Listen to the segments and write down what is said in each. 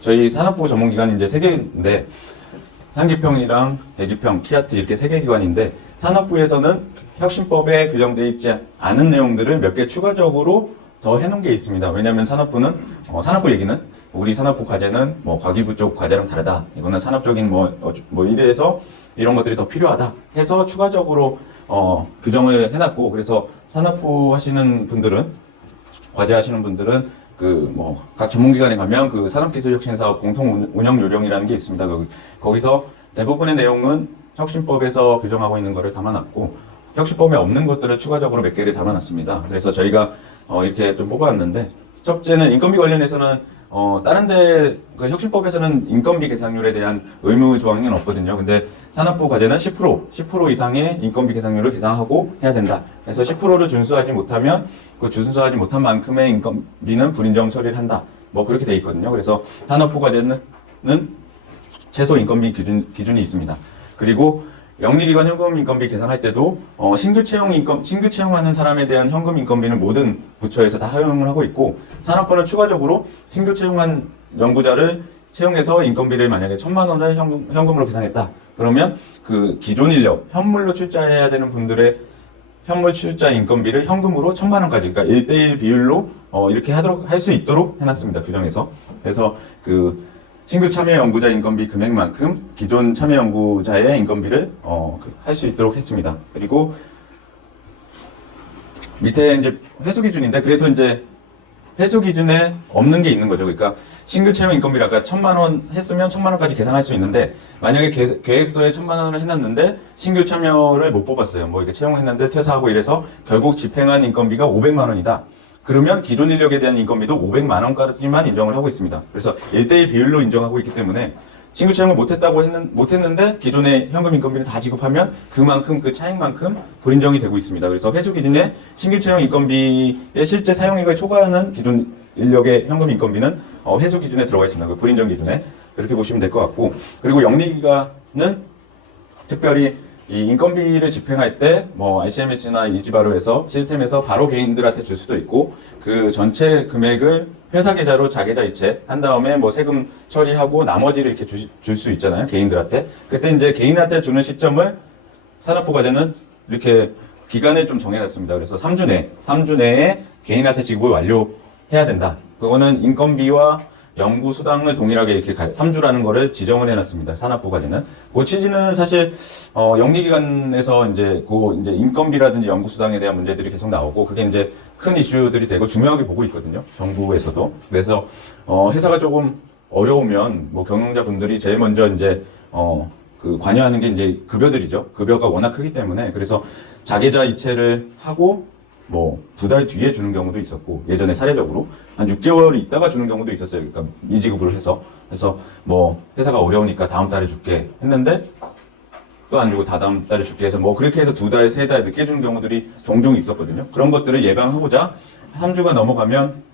저희 산업부 전문기관이 이제 3개인데, 상기평이랑 대기평, 키아트 이렇게 3개 기관인데, 산업부에서는 혁신법에 규정되어 있지 않은 내용들을 몇 개 추가적으로 더 해놓은 게 있습니다. 왜냐하면 산업부는, 산업부 얘기는, 우리 산업부 과제는 뭐 과기부 쪽 과제랑 다르다. 이거는 산업적인 이래서 이런 것들이 더 필요하다 해서 추가적으로 규정을 해놨고, 그래서 산업부 하시는 분들은, 과제 하시는 분들은 각 전문기관에 가면 그 산업기술혁신사업 공통운영요령이라는 게 있습니다. 거기서 대부분의 내용은 혁신법에서 규정하고 있는 것을 담아놨고, 혁신법에 없는 것들을 추가적으로 몇 개를 담아놨습니다. 그래서 저희가 이렇게 좀 뽑아왔는데, 첫째는 인건비 관련해서는 다른데 혁신법에서는 인건비 계상률에 대한 의무 조항은 없거든요. 근데 산업부 과제는 10% 이상의 인건비 계상률을 계상하고 해야 된다. 그래서 10%를 준수하지 못하면 그 준수하지 못한 만큼의 인건비는 불인정 처리를 한다. 뭐 그렇게 돼 있거든요. 그래서 산업부 과제는 최소 인건비 기준이 있습니다. 그리고 영리기관 현금 인건비 계산할 때도 신규 채용하는 사람에 대한 현금 인건비는 모든 부처에서 다 허용을 하고 있고, 산업부는 추가적으로 신규 채용한 연구자를 채용해서 인건비를 만약에 1,000만 원을 현금으로 계산했다. 그러면 그 기존 인력, 현물로 출자해야 되는 분들의 현물 출자 인건비를 현금으로 1,000만 원까지, 그러니까 1대1 비율로 이렇게 할 수 있도록 해놨습니다. 규정에서. 그래서 신규 참여 연구자 인건비 금액만큼 기존 참여 연구자의 인건비를 할 수 있도록 했습니다. 그리고 밑에 이제 회수 기준인데, 그래서 이제 회수 기준에 없는 게 있는 거죠. 그러니까 신규 채용 인건비를 아까 1,000만 원 했으면 1,000만 원까지 계산할 수 있는데, 만약에 계획서에 1,000만 원을 해놨는데 신규 참여를 못 뽑았어요. 뭐 이렇게 채용했는데 퇴사하고 이래서 결국 집행한 인건비가 500만 원이다. 그러면 기존 인력에 대한 인건비도 500만 원까지만 인정을 하고 있습니다. 그래서 1대1 비율로 인정하고 있기 때문에 신규 채용을 못했는데 기존의 현금 인건비를 다 지급하면 그만큼 그 차액만큼 불인정이 되고 있습니다. 그래서 회수 기준에 신규 채용 인건비의 실제 사용액을 초과하는 기존 인력의 현금 인건비는 회수 기준에 들어가 있습니다. 그 불인정 기준에. 그렇게 보시면 될 것 같고, 그리고 영리기관은 특별히 이 인건비를 집행할 때 ICMS나 이지바로에서 시스템에서 바로 개인들한테 줄 수도 있고, 그 전체 금액을 회사 계좌로 자계좌 이체한 다음에 세금 처리하고 나머지를 이렇게 줄 수 있잖아요. 개인들한테. 그때 이제 개인한테 주는 시점을 산업부 과제는 이렇게 기간을 좀 정해놨습니다. 그래서 3주 내에 개인한테 지급을 완료해야 된다. 그거는 인건비와 연구 수당을 동일하게 이렇게 3주라는 거를 지정을 해놨습니다. 산업부 과제는. 그 취지는 사실 영리기관에서 이제 인건비라든지 연구 수당에 대한 문제들이 계속 나오고, 그게 이제 큰 이슈들이 되고 중요하게 보고 있거든요. 정부에서도. 그래서 회사가 조금 어려우면 경영자분들이 제일 먼저 이제 관여하는 게 이제 급여들이죠. 급여가 워낙 크기 때문에. 그래서 자계좌 이체를 하고 2달 뒤에 주는 경우도 있었고, 예전에 사례적으로 한 6개월 있다가 주는 경우도 있었어요. 그러니까 미지급으로 해서. 그래서 회사가 어려우니까 다음 달에 줄게 했는데 또 안 주고 다다음 달에 줄게 해서 그렇게 해서 2달, 3달 늦게 주는 경우들이 종종 있었거든요. 그런 것들을 예방하고자 3주가 넘어가면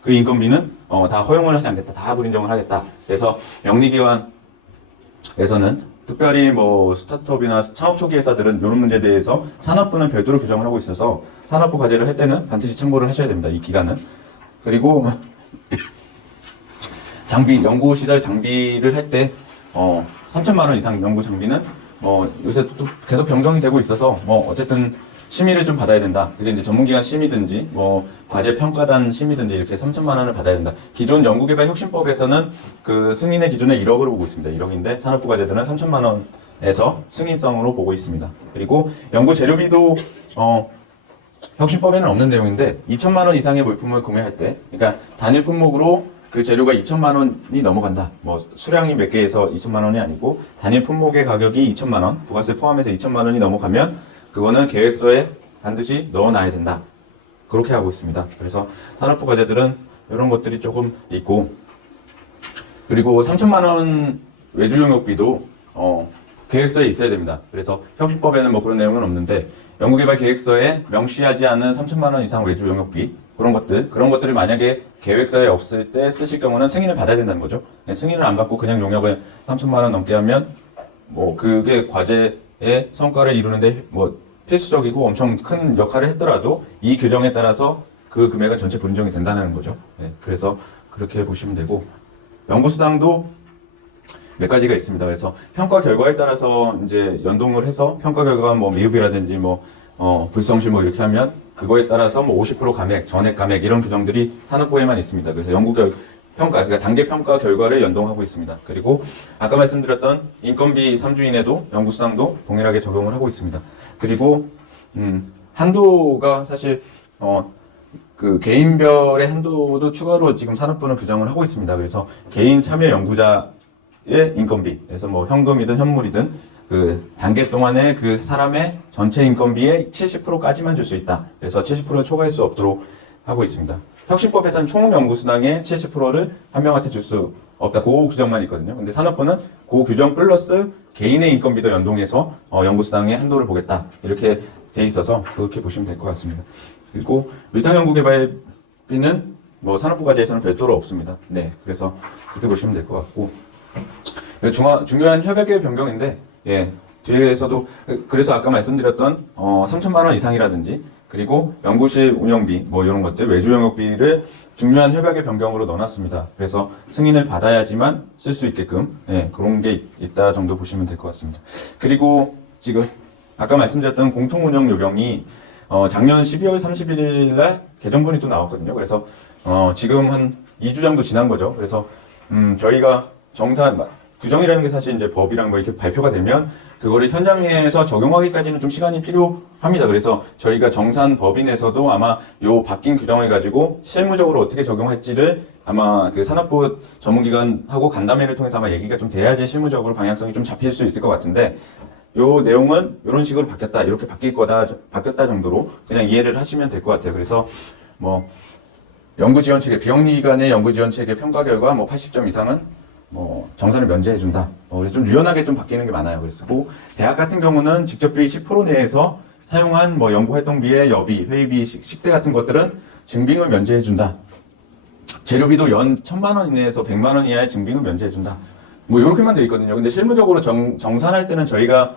그 인건비는 다 허용을 하지 않겠다. 다 불인정을 하겠다. 그래서 영리기관에서는 특별히 스타트업이나 창업 초기 회사들은 이런 문제에 대해서 산업부는 별도로 규정을 하고 있어서 산업부 과제를 할 때는 반드시 참고를 하셔야 됩니다. 이 기간은. 그리고 연구 시절 장비를 할 때 3,000만 원 이상 연구 장비는 요새 또 계속 변경이 되고 있어서 어쨌든 심의를 좀 받아야 된다. 그게 이제 전문기관 심의든지 과제 평가단 심의든지 이렇게 3,000만 원을 받아야 된다. 기존 연구개발 혁신법에서는 그 승인의 기준을 1억으로 보고 있습니다. 1억인데 산업부 과제들은 3,000만 원에서 승인성으로 보고 있습니다. 그리고 연구 재료비도 혁신법에는 없는 내용인데 2,000만 원 이상의 물품을 구매할 때, 그러니까 단일 품목으로 그 재료가 2,000만 원이 넘어간다. 수량이 몇 개에서 2,000만 원이 아니고 단일 품목의 가격이 2,000만 원, 부가세 포함해서 2,000만 원이 넘어가면 그거는 계획서에 반드시 넣어놔야 된다. 그렇게 하고 있습니다. 그래서 산업부 과제들은 이런 것들이 조금 있고, 그리고 3,000만 원 외주 용역비도 계획서에 있어야 됩니다. 그래서 혁신법에는 그런 내용은 없는데 연구개발 계획서에 명시하지 않은 3,000만 원 이상 외주 용역비, 그런 것들을 만약에 계획서에 없을 때 쓰실 경우는 승인을 받아야 된다는 거죠. 승인을 안 받고 그냥 용역을 3,000만 원 넘게 하면 그게 과제의 성과를 이루는데 필수적이고 엄청 큰 역할을 했더라도 이 규정에 따라서 그 금액은 전체 불인정이 된다는 거죠. 그래서 그렇게 보시면 되고, 연구수당도 몇 가지가 있습니다. 그래서 평가 결과에 따라서 이제 연동을 해서 평가 결과가 뭐 미흡이라든지 불성실 이렇게 하면 그거에 따라서 50% 감액, 전액 감액 이런 규정들이 산업부에만 있습니다. 그래서 평가, 그러니까 단계 평가 결과를 연동하고 있습니다. 그리고 아까 말씀드렸던 인건비 3주인에도 연구수당도 동일하게 적용을 하고 있습니다. 그리고 한도가 사실 그 개인별의 한도도 추가로 지금 산업부는 규정을 하고 있습니다. 그래서 개인 참여 연구자의 인건비, 그래서 뭐 현금이든 현물이든 그 단계 동안에 그 사람의 전체 인건비의 70%까지만 줄 수 있다. 그래서 70%를 초과할 수 없도록 하고 있습니다. 혁신법에서는 총 연구수당의 70%를 한 명한테 줄 수 없다. 그 규정만 있거든요. 근데 산업부는 그 규정 플러스 개인의 인건비도 연동해서 연구수당의 한도를 보겠다. 이렇게 돼 있어서 그렇게 보시면 될 것 같습니다. 그리고 위탁연구개발비는 뭐 산업부 과제에서는 별도로 없습니다. 네, 그래서 그렇게 보시면 될 것 같고 중요한 협약의 변경인데 뒤에서도 그래서 아까 말씀드렸던 3천만 원 이상이라든지 그리고 연구실 운영비 이런 것들 외주 영역비를 중요한 협약의 변경으로 넣어놨습니다. 그래서 승인을 받아야지만 쓸 수 있게끔 그런 게 있다 정도 보시면 될 것 같습니다. 그리고 지금 아까 말씀드렸던 공통운영 요령이 작년 12월 31일 날 개정본이 또 나왔거든요. 그래서 지금 한 2주 정도 지난 거죠. 그래서 저희가 규정이라는 게 사실 이제 법이랑 이렇게 발표가 되면 그거를 현장에서 적용하기까지는 좀 시간이 필요합니다. 그래서 저희가 정산 법인에서도 아마 요 바뀐 규정을 가지고 실무적으로 어떻게 적용할지를 아마 그 산업부 전문기관하고 간담회를 통해서 아마 얘기가 좀 돼야지 실무적으로 방향성이 좀 잡힐 수 있을 것 같은데 요 내용은 이런 식으로 바뀌었다, 이렇게 바뀌었다 정도로 그냥 이해를 하시면 될 것 같아요. 그래서 연구지원체계, 비영리기관의 연구지원체계 평가 결과 80점 이상은 정산을 면제해준다. 좀 유연하게 좀 바뀌는 게 많아요. 그래서 대학 같은 경우는 직접비 10% 내에서 사용한 연구활동비의 여비, 회의비, 식대 같은 것들은 증빙을 면제해준다. 재료비도 연 1,000만 원 이내에서 100만 원 이하의 증빙을 면제해준다. 이렇게만 돼 있거든요. 근데 실무적으로 정산할 때는 저희가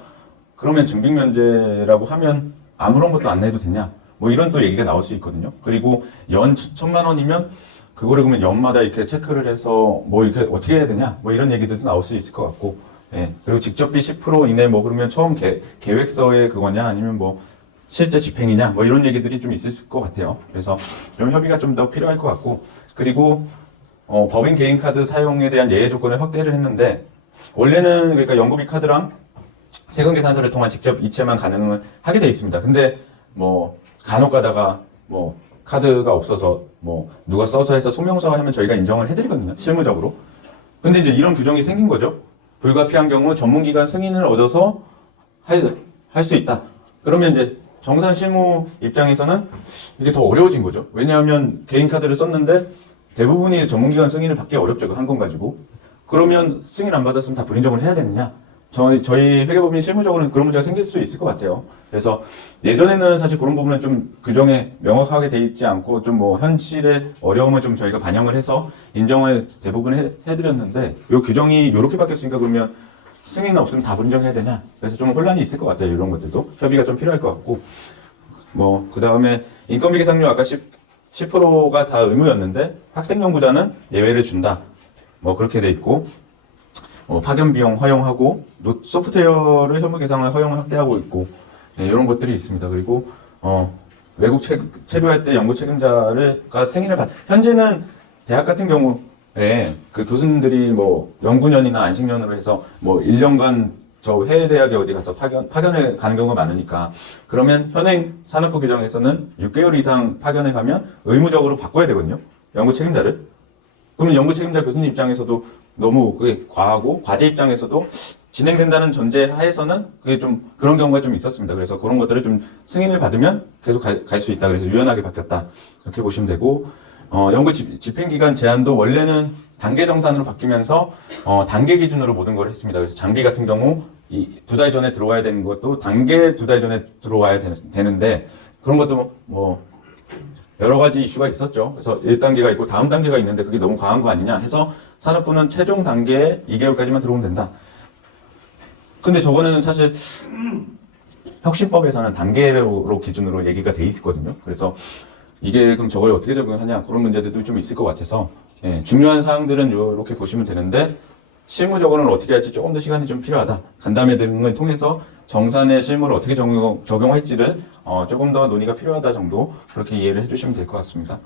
그러면 증빙 면제라고 하면 아무런 것도 안 내도 되냐? 이런 또 얘기가 나올 수 있거든요. 그리고 연 1,000만 원이면 그거를 그러면 연마다 이렇게 체크를 해서 이렇게 어떻게 해야 되냐? 이런 얘기들도 나올 수 있을 것 같고. 그리고 직접비 10% 이내 그러면 처음 계획서에 그거냐? 아니면 실제 집행이냐? 이런 얘기들이 좀 있을 것 같아요. 그래서 좀 협의가 좀 더 필요할 것 같고. 그리고 법인 개인카드 사용에 대한 예외 조건을 확대를 했는데 원래는 그러니까 연구비 카드랑 세금계산서를 통한 직접 이체만 가능을 하게 돼 있습니다. 근데 간혹 가다가 카드가 없어서 누가 써서 해서 소명서가 하면 저희가 인정을 해드리거든요. 실무적으로. 근데 이제 이런 규정이 생긴 거죠. 불가피한 경우 전문기관 승인을 얻어서 할 수 있다. 그러면 이제 정산 실무 입장에서는 이게 더 어려워진 거죠. 왜냐하면 개인 카드를 썼는데 대부분이 전문기관 승인을 받기 어렵죠. 그 한 건 가지고. 그러면 승인 안 받았으면 다 불인정을 해야 되느냐? 저희 회계법인 실무적으로는 그런 문제가 생길 수 있을 것 같아요. 그래서 예전에는 사실 그런 부분은 좀 규정에 명확하게 돼 있지 않고 좀 현실의 어려움을 좀 저희가 반영을 해서 인정을 대부분 해드렸는데 요 규정이 요렇게 바뀌었으니까 그러면 승인 없으면 다 불인정해야 되냐? 그래서 좀 혼란이 있을 것 같아요. 이런 것들도 협의가 좀 필요할 것 같고 그 다음에 인건비 계상료 아까 10%가 다 의무였는데 학생 연구자는 예외를 준다. 그렇게 돼 있고 파견 비용 허용하고 소프트웨어를 현무 계상을 허용을 확대하고 있고 이런 것들이 있습니다. 그리고 외국 체류할 때 연구 책임자가 승인을 현재는 대학 같은 경우에 그 교수님들이 연구년이나 안식년으로 해서 1년간 저 해외 대학에 어디 가서 파견을 가는 경우가 많으니까 그러면 현행 산업부 규정에서는 6개월 이상 파견을 가면 의무적으로 바꿔야 되거든요. 연구 책임자를. 그러면 연구 책임자 교수님 입장에서도 너무 그게 과하고 과제 입장에서도 진행된다는 전제 하에서는 그게 좀 그런 경우가 좀 있었습니다. 그래서 그런 것들을 좀 승인을 받으면 계속 갈 수 있다. 그래서 유연하게 바뀌었다. 이렇게 보시면 되고 연구 집행기간 제한도 원래는 단계 정산으로 바뀌면서 단계 기준으로 모든 걸 했습니다. 그래서 장비 같은 경우 이 2달 전에 들어와야 되는 것도 단계 2달 전에 들어와야 되는데 그런 것도 여러 가지 이슈가 있었죠. 그래서 1단계가 있고 다음 단계가 있는데 그게 너무 과한 거 아니냐 해서 산업부는 최종 단계에 2개월까지만 들어오면 된다. 근데 저거는 사실 혁신법에서는 단계로 기준으로 얘기가 돼 있거든요. 그래서 이게 그럼 저걸 어떻게 적용하냐 그런 문제들도 좀 있을 것 같아서 예, 중요한 사항들은 이렇게 보시면 되는데 실무적으로는 어떻게 할지 조금 더 시간이 좀 필요하다. 간담회 등을 통해서 정산의 실무를 어떻게 적용할지를 조금 더 논의가 필요하다 정도 그렇게 이해를 해주시면 될 것 같습니다.